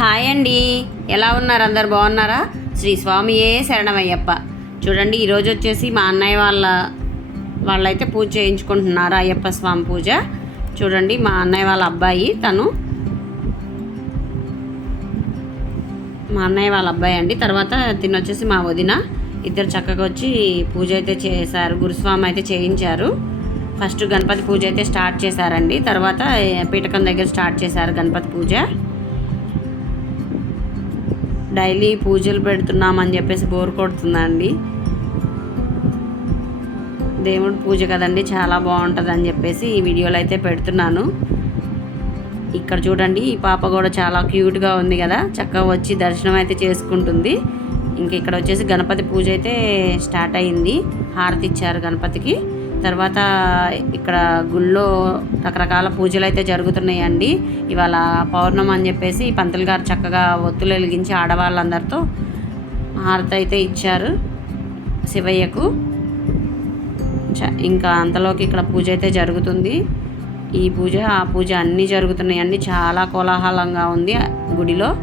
Hi అండి. ఎలా ఉన్నారు? అందరు బాగున్నారా? శ్రీ స్వామియే శరణమయ్యప్ప. చూడండి ఈరోజు వచ్చేసి మా అన్నయ్య వాళ్ళ వాళ్ళైతే పూజ చేయించుకుంటున్నారు అయ్యప్ప స్వామి పూజ. చూడండి మా అన్నయ్య వాళ్ళ అబ్బాయి తను. మా అన్నయ్య వాళ్ళ అబ్బాయి అండి. తర్వాత తిని వచ్చేసి మా వదిన. ఇద్దరు చక్కగా వచ్చి పూజ అయితే చేశారు గురుస్వామి అయితే చేయించారు. ఫస్ట్ గణపతి పూజ అయితే స్టార్ట్ చేశారండి. తర్వాత పీఠకం దగ్గర స్టార్ట్ చేశారు గణపతి పూజ. డైలీ పూజలు పెడుతున్నామని చెప్పేసి బోర్ కొడుతుందండి. దేవుడి పూజ కదండి చాలా బాగుంటుంది అని చెప్పేసి ఈ వీడియోలో అయితే పెడుతున్నాను. ఇక్కడ చూడండి ఈ పాప కూడా చాలా క్యూట్గా ఉంది కదా చక్కగా వచ్చి దర్శనం అయితే చేసుకుంటుంది. ఇంక ఇక్కడ వచ్చేసి గణపతి పూజ అయితే స్టార్ట్ అయింది హారతి ఇచ్చారు గణపతికి. తర్వాత ఇక్కడ గుళ్ళో రకరకాల పూజలు అయితే జరుగుతున్నాయండి. ఇవాళ పౌర్ణమి అని చెప్పేసి పంతులు గారు చక్కగా ఒత్తులు వెలిగించి ఆడవాళ్ళందరితో హారతి అయితే ఇచ్చారు శివయ్యకు. చ- ఇంకా అంతలోకి ఇక్కడ పూజ అయితే జరుగుతుంది. ఈ పూజ ఆ పూజ అన్నీ జరుగుతున్నాయి చాలా కోలాహలంగా ఉంది గుడిలో.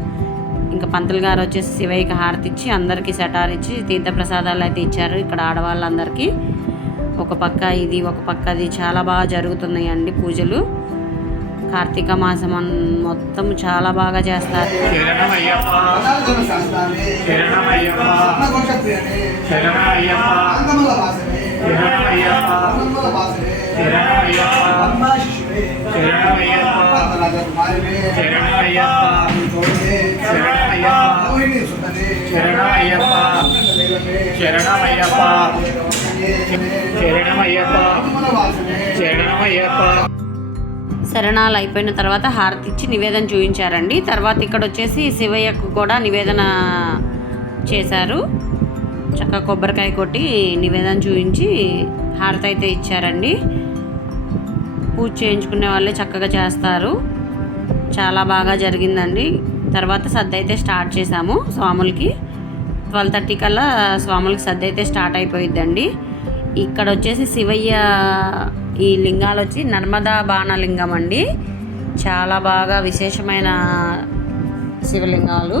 ఇంకా పంతులు గారు వచ్చేసి శివయ్యకి హారతి ఇచ్చి అందరికీ సెటార్ ఇచ్చి తీర్థప్రసాదాలు అయితే ఇచ్చారు ఇక్కడ ఆడవాళ్ళందరికీ. ఒక పక్క ఇది ఒక పక్క అది చాలా బాగా జరుగుతున్నాయి అండి పూజలు. కార్తీక మాసం మొత్తం చాలా బాగా చేస్తారు. శరణమయ్యప్ప. శరణమయ్యప్ప. శరణాలు అయిపోయిన తర్వాత హారతి ఇచ్చి నివేదన చూపించారండి తర్వాత ఇక్కడ వచ్చేసి శివయ్యకు కూడా నివేదన చేశారు. చక్కగా కొబ్బరికాయ కొట్టి నివేదన చూపించి హారతి అయితే ఇచ్చారండి. పూజ చేయించుకునే వాళ్ళే చక్కగా చేస్తారు. చాలా బాగా జరిగిందండి. తర్వాత సద్ద అయితే స్టార్ట్ చేశాము స్వాములకి. ట్వెల్వ్ థర్టీ కల్లా స్వాములకి సర్ది అయితే స్టార్ట్ అయిపోయిద్దండి. ఇక్కడ వచ్చేసి శివయ్య ఈ లింగాలు వచ్చి నర్మదా బాణలింగం అండి. చాలా బాగా విశేషమైన శివలింగాలు.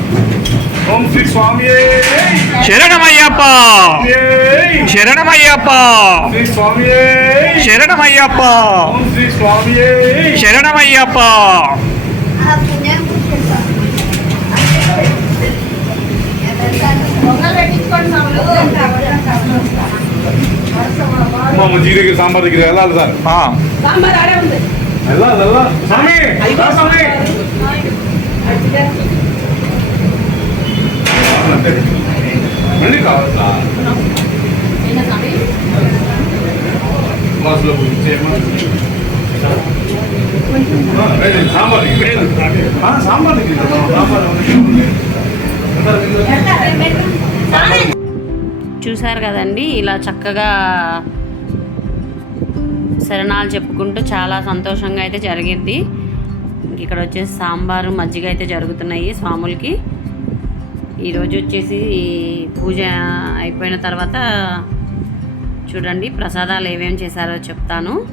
ஓம் ஸ்ரீ சுவாமியே. சரணமையப்பா. சரணமையப்பா. ஸ்ரீ சுவாமியே. சரணமையப்பா. ஓம் ஸ்ரீ சுவாமியே. சரணமையப்பா. ஜீரக சாம்பார் வைக்கிற எல்லாம் இல்லை சாம்பார் మళ్ళీ క్లాసులో సాంబార్ సాంబార్ సాంబార్ చూశారు కదండి ఇలా చక్కగా శరణాలు చెప్పుకుంటూ చాలా సంతోషంగా అయితే జరిగింది. ఇక్కడ వచ్చేసి సాంబారు మజ్జిగ అయితే జరుగుతున్నాయి స్వాములకి. ఈరోజు వచ్చేసి పూజ అయిపోయిన తర్వాత చూడండి ప్రసాదాలు ఏమేమి చేశారో చెప్తాను.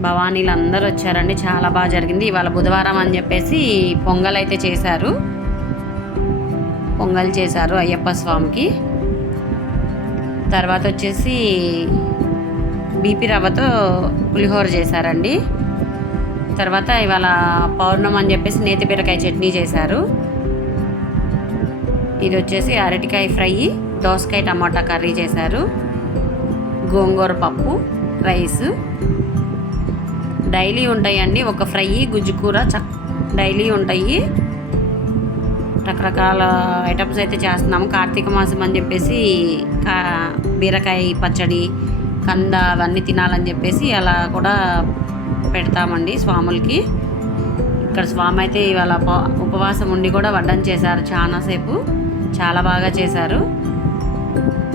భవానీలు అందరూ వచ్చారండి చాలా బాగా జరిగింది. ఇవాళ బుధవారం అని చెప్పేసి పొంగల్ అయితే చేశారు. పొంగల్ చేశారు అయ్యప్ప స్వామికి. తర్వాత వచ్చేసి బీపీ రవ్వతో పులిహోర చేశారండి. తర్వాత ఇవాళ పౌర్ణం అని చెప్పేసి నేతి బీరకాయ చట్నీ చేశారు. ఇది వచ్చేసి అరటికాయ ఫ్రై దోసకాయ టమాటా కర్రీ చేశారు. గోంగూర పప్పు రైస్. డైలీ ఉంటాయండి ఒక ఫ్రై గుజ్జుకూర చక్ డైలీ ఉంటాయి. రకరకాల ఐటమ్స్ అయితే చేస్తున్నాము. కార్తీక మాసం అని చెప్పేసి కా బీరకాయ పచ్చడి కంద అవన్నీ తినాలని చెప్పేసి అలా కూడా పెడతామండి స్వాములకి. ఇక్కడ స్వామి అయితే ఇవాళ ఉపవాసం ఉండి కూడా వడ్డం చేశారు చాలాసేపు చాలా బాగా చేశారు.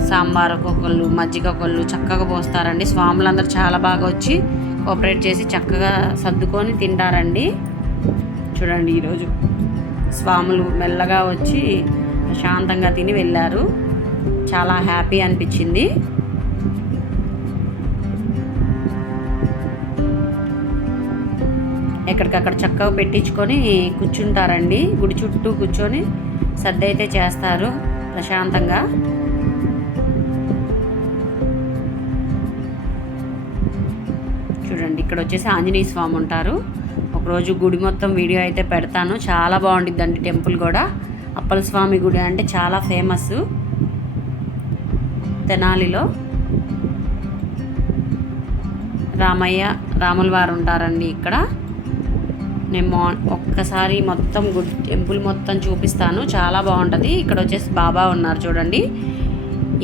సాంబార్ ఒక్కొక్కళ్ళు మజ్జిగ ఒకళ్ళు చక్కగా పోస్తారండి. స్వాములందరూ చాలా బాగా వచ్చి కోఆపరేట్ చేసి చక్కగా సర్దుకొని తింటారండి. చూడండి ఈరోజు స్వాములు మెల్లగా వచ్చి ప్రశాంతంగా తిని వెళ్ళారు. చాలా హ్యాపీ అనిపించింది. ఎక్కడికక్కడ చక్కగా పెట్టించుకొని కూర్చుంటారండి. గుడి చుట్టూ కూర్చొని సర్ది అయితే చేస్తారు ప్రశాంతంగా. చూడండి ఇక్కడ వచ్చేసి ఆంజనేయ స్వామి ఉంటారు. ఒకరోజు గుడి మొత్తం వీడియో అయితే పెడతాను. చాలా బాగుండిద్దండి టెంపుల్ కూడా. అప్పల స్వామి గుడి అంటే చాలా ఫేమస్ తెనాలిలో. రామయ్య రాముల వారు ఉంటారండి ఇక్కడ. నేను మా ఒక్కసారి మొత్తం గుడ్ టెంపుల్ మొత్తం చూపిస్తాను. చాలా బాగుంటుంది. ఇక్కడ వచ్చేసి బాబా ఉన్నారు చూడండి.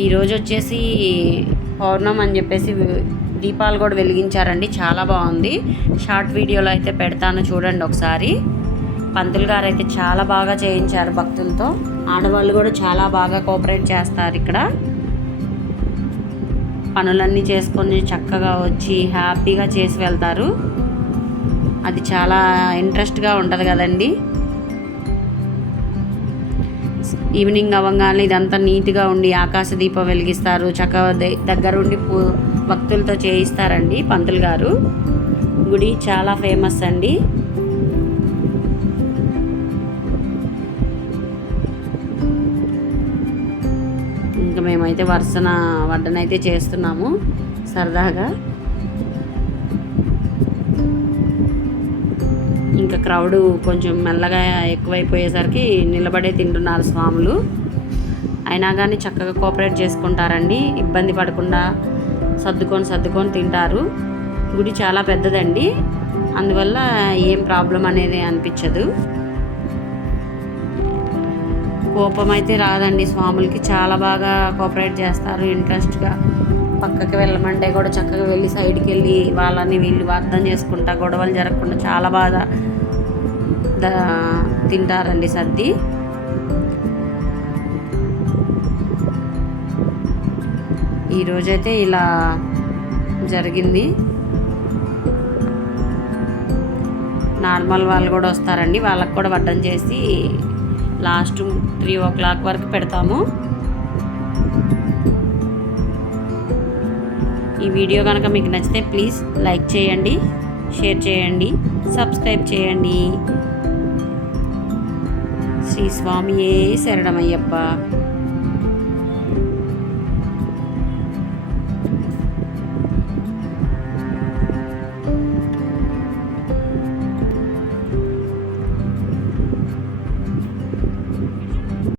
ఈరోజు వచ్చేసి పౌర్ణం అని చెప్పేసి దీపాలు కూడా వెలిగించారండి. చాలా బాగుంది. షార్ట్ వీడియోలో అయితే పెడతాను చూడండి ఒకసారి. పంతులు గారు అయితే చాలా బాగా చేయించారు భక్తులతో. ఆడవాళ్ళు కూడా చాలా బాగా కోఆపరేట్ చేస్తారు ఇక్కడ. పనులన్నీ చేసుకొని చక్కగా వచ్చి హ్యాపీగా చేసి వెళ్తారు. అది చాలా ఇంట్రెస్ట్గా ఉంటుంది కదండి. ఈవినింగ్ అవ్వగానే ఇదంతా నీట్గా ఉండి ఆకాశ దీపం వెలిగిస్తారు. చక్కగా ద- దగ్గరుండి పూ భక్తులతో చేయిస్తారండి పంతులు గారు. గుడి చాలా ఫేమస్ అండి. ఇంకా మేమైతే వరుసన వడ్డనైతే చేస్తున్నాము సరదాగా. ఇంకా క్రౌడ్ కొంచెం మెల్లగా ఎక్కువైపోయేసరికి నిలబడే తింటున్నారు స్వాములు. అయినా కానీ చక్కగా కోఆపరేట్ చేసుకుంటారండి. ఇబ్బంది పడకుండా సర్దుకొని సర్దుకొని తింటారు. గుడి చాలా పెద్దదండి. అందువల్ల ఏం ప్రాబ్లం అనేది అనిపించదు. కోపం అయితే రాదండి స్వాములకి. చాలా బాగా కోఆపరేట్ చేస్తారు. ఇంట్రెస్ట్గా పక్కకి వెళ్ళమంటే కూడా చక్కగా వెళ్ళి సైడ్కి వెళ్ళి వాళ్ళని వీళ్ళు అర్థం చేసుకుంటా గొడవలు జరగకుండా చాలా బాగా తింటారండి సర్ది. ఈరోజైతే ఇలా జరిగింది. నార్మల్ వాళ్ళు కూడా వస్తారండి. వాళ్ళకి కూడా వడ్డం చేసి లాస్ట్ త్రీ ఓ క్లాక్ వరకు పెడతాము. ఈ వీడియో కనుక మీకు నచ్చితే ప్లీజ్ లైక్ చేయండి షేర్ చేయండి సబ్స్క్రైబ్ చేయండి. శ్రీ స్వామియే శరణమయ్యప్ప.